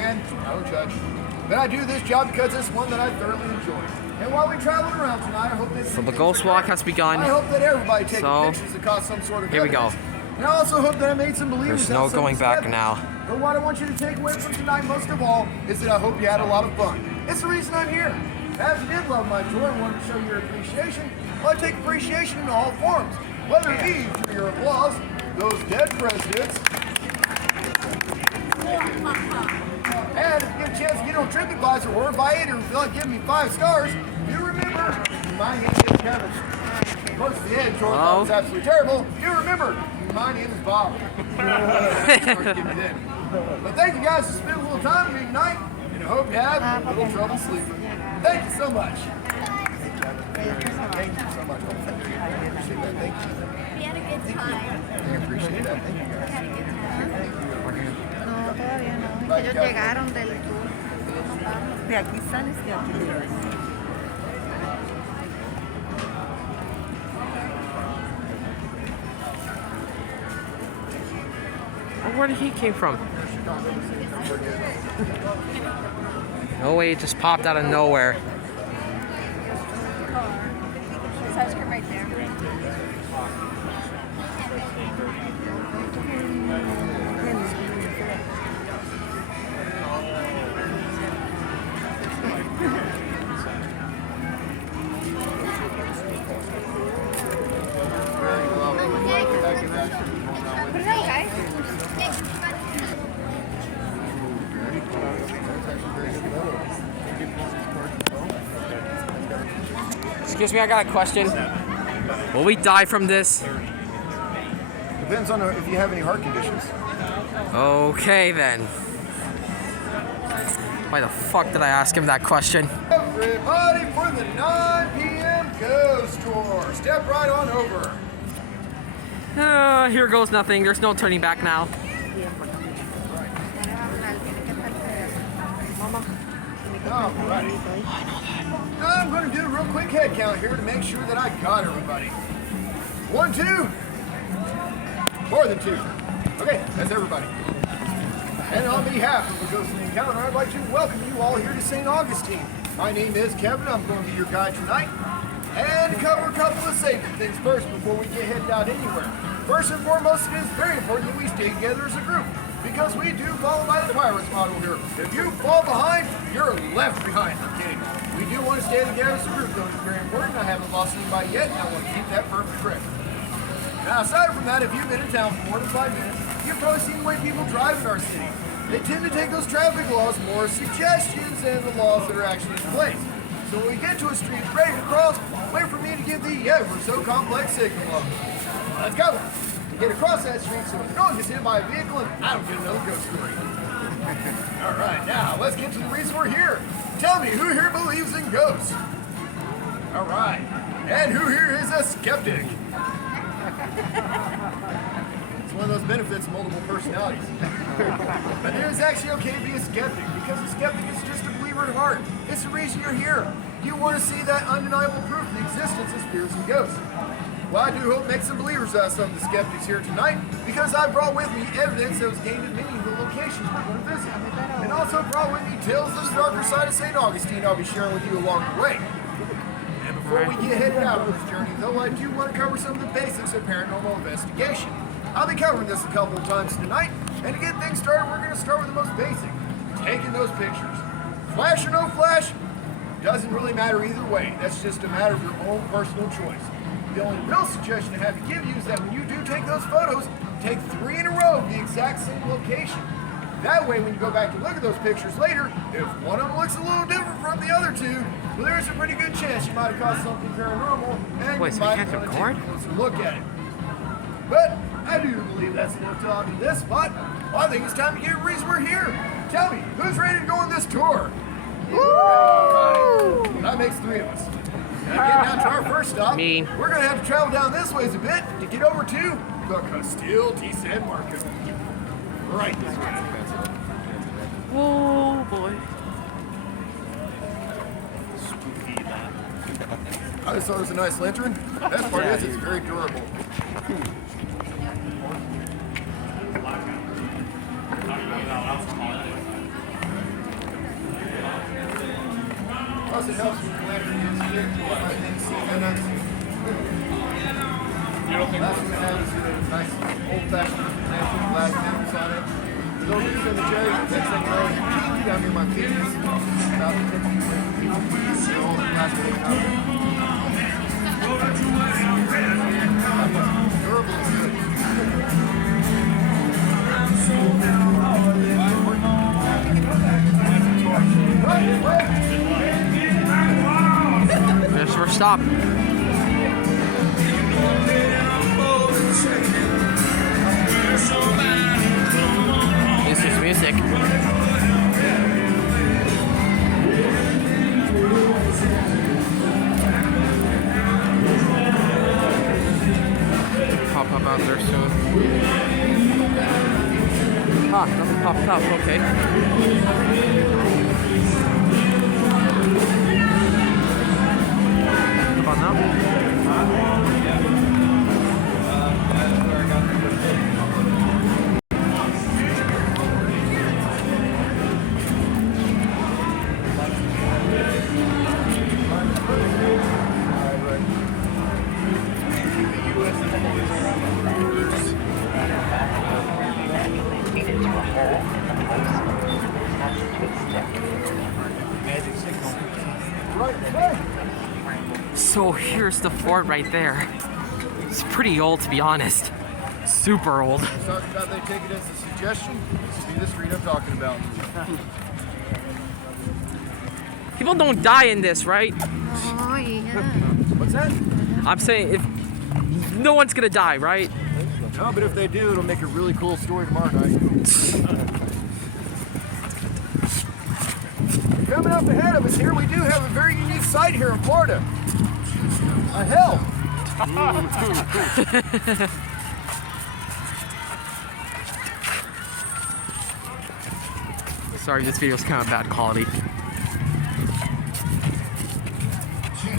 can. I don't judge. But I do this job because it's one that I thoroughly enjoy. And while we travel around tonight, I hope that So the ghost walk has begun. I hope that everybody takes pictures that cause some sort of here we go. And I also hope that I made some believers. There's no going back now. But what I want you to take away from tonight most of all is that I hope you had a lot of fun. It's the reason I'm here. As you did love my tour and wanted to show your appreciation, well, I take appreciation in all forms. Whether it be through your applause, those dead presidents, and if you get a chance to get on TripAdvisor or buy it or feel like giving me 5 stars, you remember, my name is Kevin. Most of the editorial was absolutely terrible. You remember, my name is Bob. But thank you guys for spending a little time with me tonight, and I hope you have a little trouble sleeping. Thank you so much. Thank you so much. I appreciate that. Thank you. We had a good time. I appreciate that. Thank you guys. We had a good time. No, todavía no. Ellos llegaron del tour. De aquí sales y aquí llegas. Where did he came from? No way, it just popped out of nowhere. There's ice cream right there. Put it out, guys. Excuse me, I got a question. Will we die from this? Depends on if you have any heart conditions. Okay then. Why the fuck did I ask him that question? Everybody for the 9 p.m. Ghost Tour. Step right on over. Here goes nothing. There's no turning back now. Alrighty. Now I'm going to do a real quick head count here to make sure that I got everybody. 1, 2. More than 2. Okay, that's everybody. And on behalf of the Ghost Encounter, I'd like to welcome you all here to St. Augustine. My name is Kevin. I'm going to be your guide tonight and cover a couple of safety things first before we get headed out anywhere. First and foremost, it is very important that we stay together as a group because we do follow by the pirates model here. If you fall behind, you're left behind. I'm kidding. We do want to stay together as a group, though. It's very important. I haven't lost anybody yet, and I want to keep that perfect correct. Now, aside from that, if you've been in town for more than 5 minutes, you've probably seen the way people drive in our city. They tend to take those traffic laws more as suggestions than the laws that are actually in place. So when we get to a street ready to cross, wait for me to give the ever so complex signal. Let's go. To get across that street so no one gets hit by a vehicle and I don't get another ghost story. All right, now let's get to the reason we're here. Tell me, who here believes in ghosts? All right, and who here is a skeptic? It's one of those benefits of multiple personalities. But it is actually okay to be a skeptic because a skeptic is just a believer at heart. It's the reason you're here. You want to see that undeniable proof of the existence of spirits and ghosts. Well, I do hope to make some believers out of some of the skeptics here tonight because I brought with me evidence that was gained at many of the locations we're going to visit. And also brought with me tales of the darker side of St. Augustine I'll be sharing with you along the way. And before we get headed out on this journey, though, I do want to cover some of the basics of paranormal investigation. I'll be covering this a couple of times tonight, and to get things started, we're going to start with the most basic, taking those pictures. Flash or no flash, doesn't really matter either way. That's just a matter of your own personal choice. The only real suggestion I have to give you is that when you do take those photos, take 3 in a row of the exact same location. That way, when you go back to look at those pictures later, if one of them looks a little different from the other 2, well, there's a pretty good chance you might have caught something paranormal, and Wait, you so might you can't want to record? take a closer look at it. But I do believe that's enough talk in this spot. Well, I think it's time to get a reason we're here. Tell me, who's ready to go on this tour? Woo! That makes 3 of us. Now, getting down to our first stop, Me. we're going to have to travel down this ways a bit to get over to the Castile de San Marcos. Right this way. Oh boy. I just thought it was a nice lantern. Best part is it's very durable. else that helps with collecting is last one we have is a nice old-fashioned natural black canvas on it. Those are some cherries. Next thing you know, down here my penis. About to take the old plastic. Durable is good. There's our stop. This is music. Pop up out there soon. Ah, nothing popped up. Okay. How about now? So here's the fort right there. It's pretty old, to be honest. Super old. Talking about they take it as a suggestion. This would be the street I'm talking about. People don't die in this, right? Oh, yeah. What's that? I'm saying if no one's gonna die, right? No, but if they do, it'll make a really cool story tomorrow night. Coming up ahead of us here, we do have a very unique site here in Florida. A hill. Sorry, this video's kind of bad quality. Check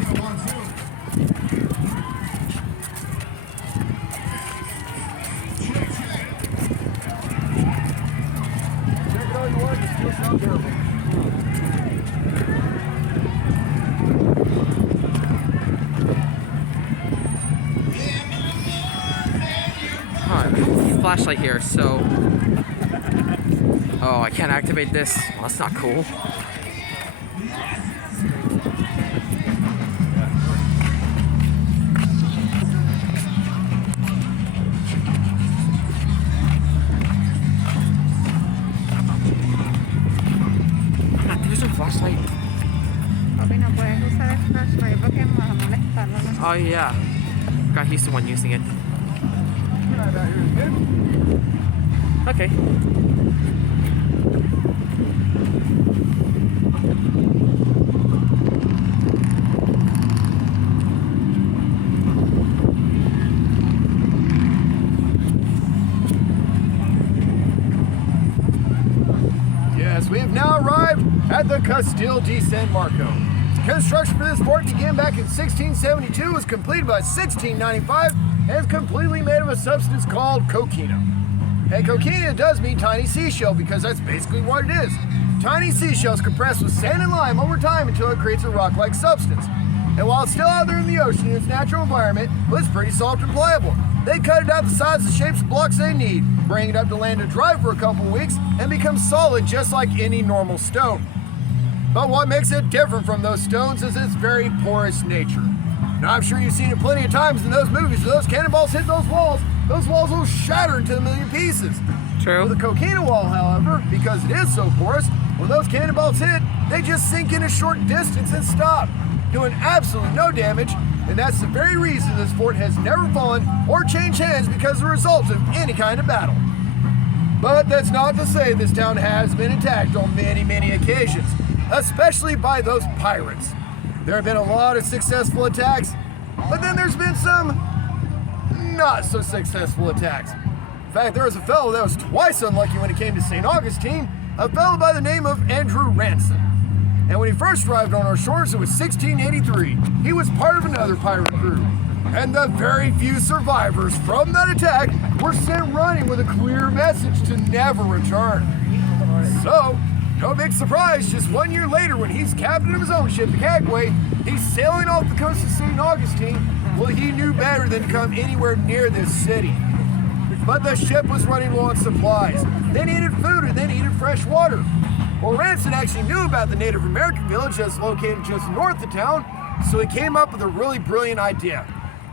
it all you want, it still sounds terrible. Flashlight here, so oh, I can't activate this. Well, that's not cool. There's a flashlight. Papi, no puedes usar el flashlight porque vas a molestarlo, ¿no? Oh yeah, forgot he's the one using it. Out here is good. Okay. Yes, we have now arrived at the Castillo de San Marco. Construction for this fort began back in 1672, was completed by 1695, and is completely made of a substance called coquina. And coquina does mean tiny seashell because that's basically what it is. Tiny seashells compressed with sand and lime over time until it creates a rock-like substance. And while it's still out there in the ocean in its natural environment, well, it's pretty soft and pliable. They cut it out the size and shapes of blocks they need, bring it up to land to dry for a couple of weeks, and become solid just like any normal stone. But what makes it different from those stones is its very porous nature. Now, I'm sure you've seen it plenty of times in those movies. When those cannonballs hit those walls will shatter into a million pieces. True. With the coquina wall, however, because it is so porous, when those cannonballs hit, they just sink in a short distance and stop, doing absolutely no damage, and that's the very reason this fort has never fallen or changed hands because of the result of any kind of battle. But that's not to say this town has been attacked on many, many occasions, especially by those pirates. There have been a lot of successful attacks, but then there's been some not so successful attacks. In fact, there was a fellow that was twice unlucky when it came to St. Augustine, a fellow by the name of Andrew Ransom. And when he first arrived on our shores, it was 1683. He was part of another pirate crew. And the very few survivors from that attack were sent running with a clear message to never return. So, No big surprise, just 1 year later when he's captain of his own ship, the Cagway, he's sailing off the coast of St. Augustine. Well, he knew better than to come anywhere near this city. But the ship was running low on supplies. They needed food and they needed fresh water. Well, Ranson actually knew about the Native American village that's located just north of town, so he came up with a really brilliant idea.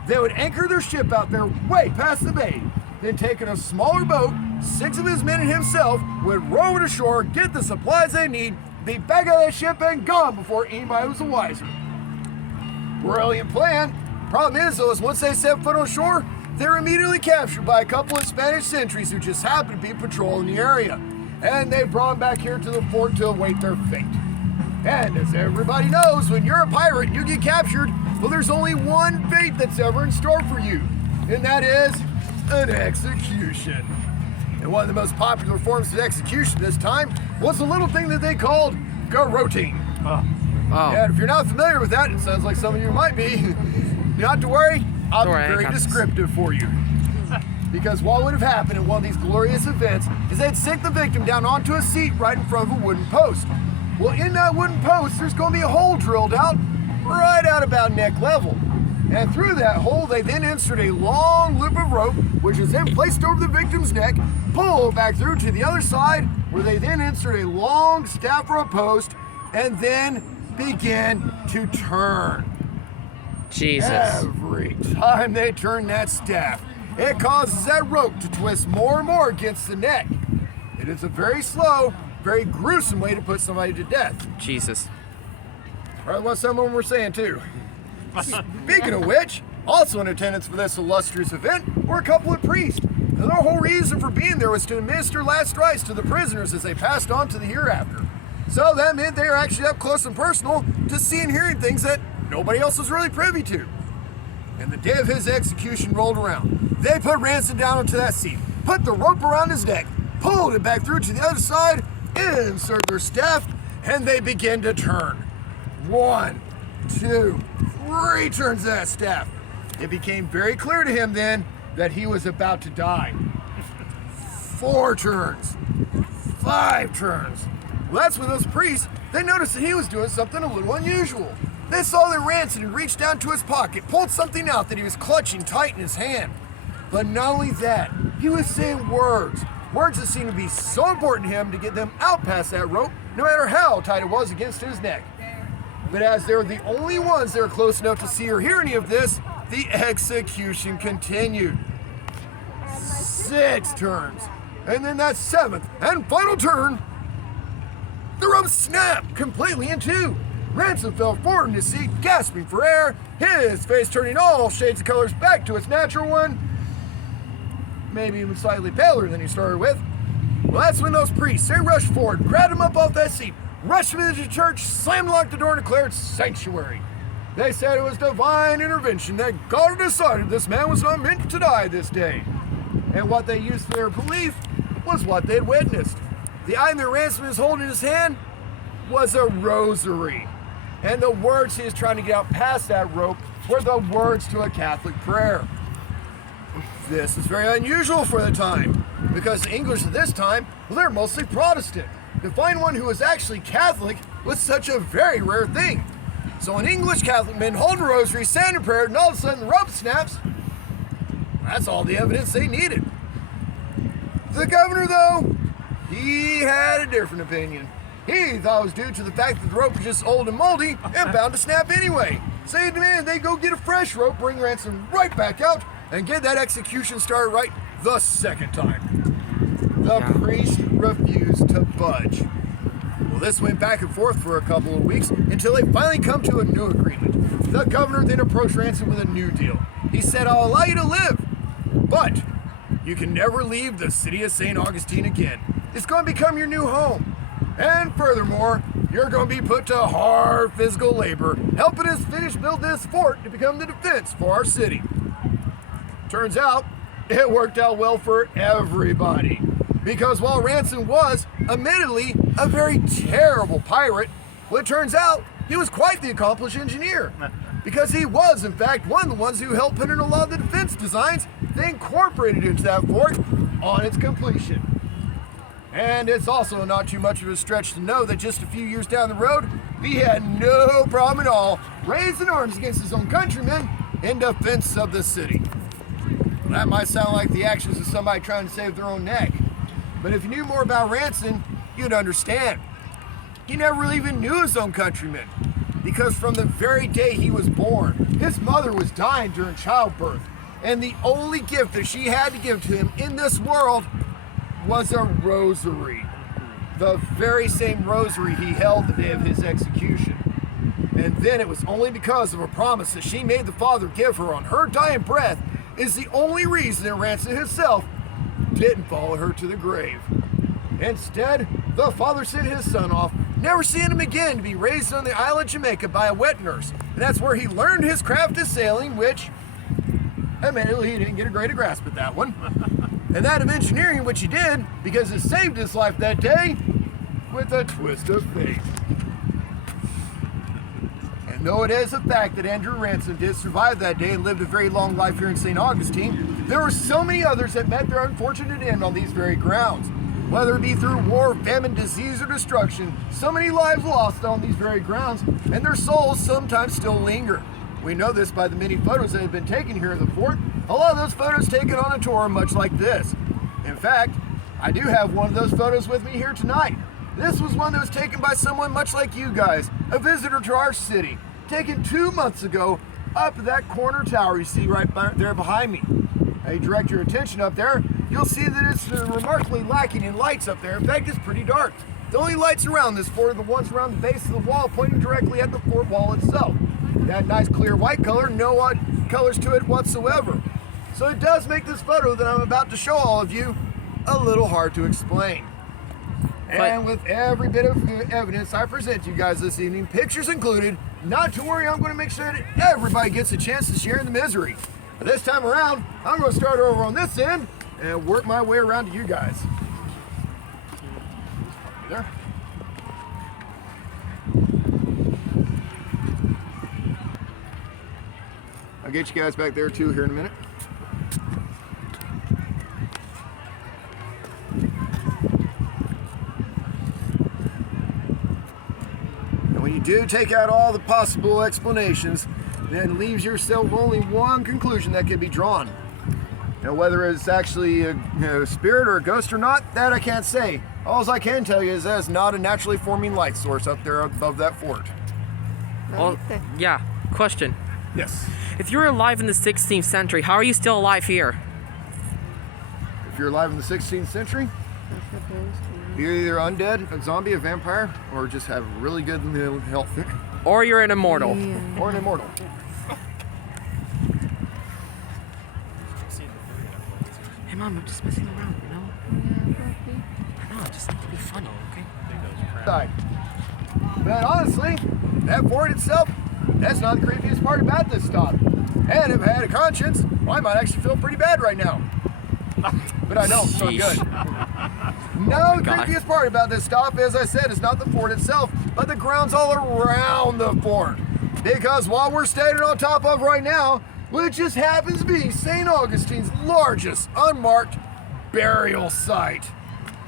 They would anchor their ship out there way past the bay, then taking a smaller boat, 6 of his men and himself would row it ashore, get the supplies they need, be back on that ship and gone before anybody was the wiser. Brilliant plan. Problem is, though, is once they set foot on shore, they're immediately captured by a couple of Spanish sentries who just happened to be patrolling the area. And they brought them back here to the fort to await their fate. And as everybody knows, when you're a pirate and you get captured, well, there's only one fate that's ever in store for you, and that is an execution. And one of the most popular forms of execution this time was a little thing that they called garroting. Oh. And if you're not familiar with that, it sounds like some of you might be, not to worry, I'll be very descriptive for you. Because what would have happened in one of these glorious events is they'd sink the victim down onto a seat right in front of a wooden post. Well, in that wooden post, there's going to be a hole drilled out right out about neck level. And through that hole, they then insert a long loop of rope, which is then placed over the victim's neck, pulled back through to the other side, where they then insert a long staff rope post, and then begin to turn. Jesus. Every time they turn that staff, it causes that rope to twist more and more against the neck. It is a very slow, very gruesome way to put somebody to death. Jesus. Right, what some of them were saying too. Speaking of which, also in attendance for this illustrious event were a couple of priests. And their whole reason for being there was to administer last rites to the prisoners as they passed on to the hereafter. So that meant they were actually up close and personal to see and hearing things that nobody else was really privy to. And the day of his execution rolled around. They put Ranson down onto that seat, put the rope around his neck, pulled it back through to the other side, insert their staff, and they begin to turn. 1, 2, 3 turns of that staff. It became very clear to him then that he was about to die. 4 turns, 5 turns. Well, that's when those priests, they noticed that he was doing something a little unusual. They saw that Ranson had reached down to his pocket, pulled something out that he was clutching tight in his hand. But not only that, he was saying words that seemed to be so important to him to get them out past that rope, no matter how tight it was against his neck. But as they were the only ones that were close enough to see or hear any of this, the execution continued. 6 turns, and then that 7th and final turn, the rope snapped completely in 2. Ranson fell forward in his seat, gasping for air, his face turning all shades of colors back to its natural one, maybe even slightly paler than he started with. Well, that's when those priests, they rushed forward, grabbed him up off that seat, rushed him into the church, slammed locked the door, and declared sanctuary. They said it was divine intervention, that God had decided this man was not meant to die this day. And what they used for their belief was what they'd witnessed. The item that Ransom was holding in his hand was a rosary. And the words he was trying to get out past that rope were the words to a Catholic prayer. This is very unusual for the time, because the English at this time, well, they're mostly Protestant. To find one who was actually Catholic was such a very rare thing. So an English Catholic man holding a rosary, saying a prayer, and all of a sudden the rope snaps. That's all the evidence they needed. The governor, though, he had a different opinion. He thought it was due to the fact that the rope was just old and moldy and bound to snap anyway. So he demanded they go get a fresh rope, bring Ransom right back out, and get that execution started right the second time. The priest refused to budge. Well, this went back and forth for a couple of weeks until they finally come to a new agreement. The governor then approached Ransom with a new deal. He said, "I'll allow you to live, but you can never leave the city of St. Augustine again. It's going to become your new home. And furthermore, you're going to be put to hard physical labor, helping us finish build this fort to become the defense for our city." Turns out, it worked out well for everybody. Because while Ransom was, admittedly, a very terrible pirate, well, it turns out he was quite the accomplished engineer. Because he was, in fact, one of the ones who helped put in a lot of the defense designs they incorporated into that fort on its completion. And it's also not too much of a stretch to know that just a few years down the road, he had no problem at all raising arms against his own countrymen in defense of the city. That might sound like the actions of somebody trying to save their own neck. But if you knew more about Ranson, you'd understand. He never really even knew his own countrymen, because from the very day he was born, his mother was dying during childbirth, and the only gift that she had to give to him in this world was a rosary. The very same rosary he held the day of his execution. And then it was only because of a promise that she made the Father give her on her dying breath is the only reason that Ranson himself didn't follow her to the grave. Instead, the Father sent his son off, never seeing him again, to be raised on the isle of Jamaica by a wet nurse. And that's where he learned his craft of sailing, which, admittedly, he didn't get a great grasp at that one. And that of engineering, which he did, because it saved his life that day with a twist of fate. And though it is a fact that Andrew Ranson did survive that day and lived a very long life here in St. Augustine, there were so many others that met their unfortunate end on these very grounds. Whether it be through war, famine, disease, or destruction, so many lives lost on these very grounds, and their souls sometimes still linger. We know this by the many photos that have been taken here in the fort. A lot of those photos taken on a tour are much like this. In fact, I do have one of those photos with me here tonight. This was one that was taken by someone much like you guys, a visitor to our city, taken 2 months ago up that corner tower you see right there behind me. Now you direct your attention up there, you'll see that it's remarkably lacking in lights up there. In fact, it's pretty dark. The only lights around this fort are the ones around the base of the wall pointing directly at the fort wall itself. That nice clear white color, no odd colors to it whatsoever. So it does make this photo that I'm about to show all of you a little hard to explain. And with every bit of evidence I present to you guys this evening, pictures included, not to worry, I'm going to make sure that everybody gets a chance to share in the misery. But this time around, I'm going to start over on this end and work my way around to you guys. You there? I'll get you guys back there too here in a minute. And when you do take out all the possible explanations, then leaves yourself only one conclusion that can be drawn. Now, whether it's actually a spirit or a ghost or not, that I can't say. All I can tell you is that it's not a naturally forming light source up there above that fort. Well, yeah. Question. Yes. If you were alive in the 16th century, how are you still alive here? If you're alive in the 16th century, you're either undead, a zombie, a vampire, or just have really good health. Or you're an immortal. Or an immortal. Hey Mom, I'm just messing around, you know? I know, just to be funny, okay? But honestly, that fort itself, that's not the creepiest part about this stop. And if I had a conscience, well, I might actually feel pretty bad right now. But I don't, so I'm good. No, the creepiest part about this stop, as I said, is not the fort itself, but the grounds all around the fort. Because while we're standing on top of right now, which just happens to be St. Augustine's largest unmarked burial site,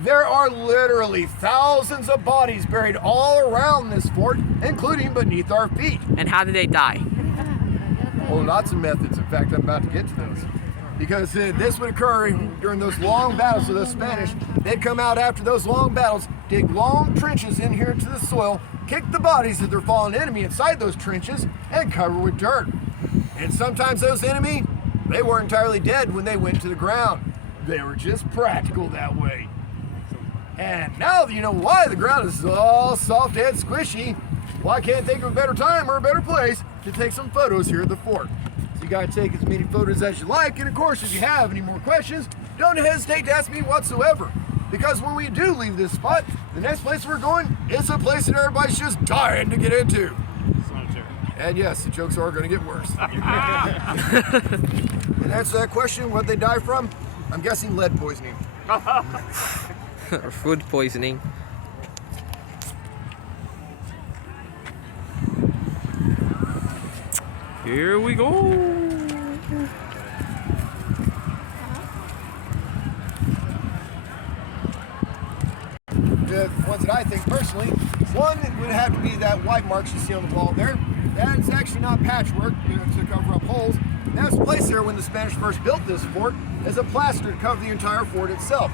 there are literally thousands of bodies buried all around this fort, including beneath our feet. And how did they die? Well, lots of methods. In fact, I'm about to get to those. Because this would occur during those long battles with the Spanish. They'd come out after those long battles, dig long trenches in here into the soil, kick the bodies of their fallen enemy inside those trenches, and cover with dirt. And sometimes those enemy, they weren't entirely dead when they went to the ground. They were just practical that way. And now that you know why the ground is all soft and squishy, well, I can't think of a better time or a better place to take some photos here at the fort. So you gotta take as many photos as you like, and of course, if you have any more questions, don't hesitate to ask me whatsoever. Because when we do leave this spot, the next place we're going is a place that everybody's just dying to get into. And yes, the jokes are gonna get worse. And answer that question, what they die from? I'm guessing lead poisoning. Or food poisoning. Here we go. unfortunately. One would have to be that white marks you see on the wall there. That's actually not patchwork to cover up holes. That was placed there when the Spanish first built this fort as a plaster to cover the entire fort itself.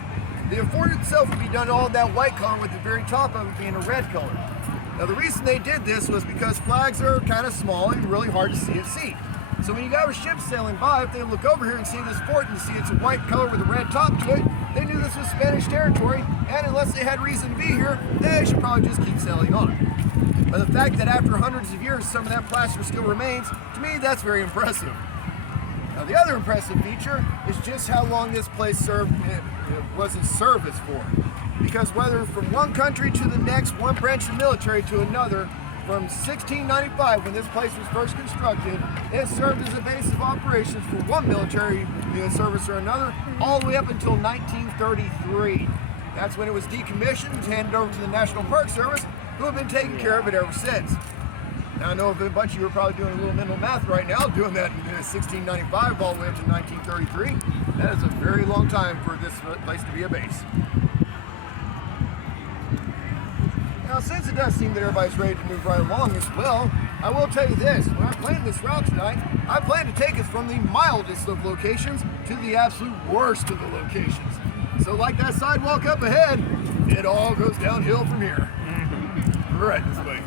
The fort itself would be done all in that white color with the very top of it being a red color. Now the reason they did this was because flags are kind of small and really hard to see at sea. So when you got a ship sailing by, if they look over here and see this fort and see it's a white color with a red top to it, they knew this was Spanish territory, and unless they had reason to be here, they should probably just keep sailing on. But the fact that after hundreds of years some of that plaster still remains, to me that's very impressive. Now the other impressive feature is just how long this place was in service for. Because whether from one country to the next, one branch of military to another, from 1695 when this place was first constructed, it served as a base of operations for one military service or another, all the way up until 1933. That's when it was decommissioned and handed over to the National Park Service, who have been taking care of it ever since. Now I know a bunch of you are probably doing a little mental math right now, doing that in 1695 all the way up to 1933. That is a very long time for this place to be a base. Now since it does seem that everybody's ready to move right along as well, I will tell you this, when I planned this route tonight, I plan to take us from the mildest of locations to the absolute worst of the locations. So like that sidewalk up ahead, it all goes downhill from here. Right this way.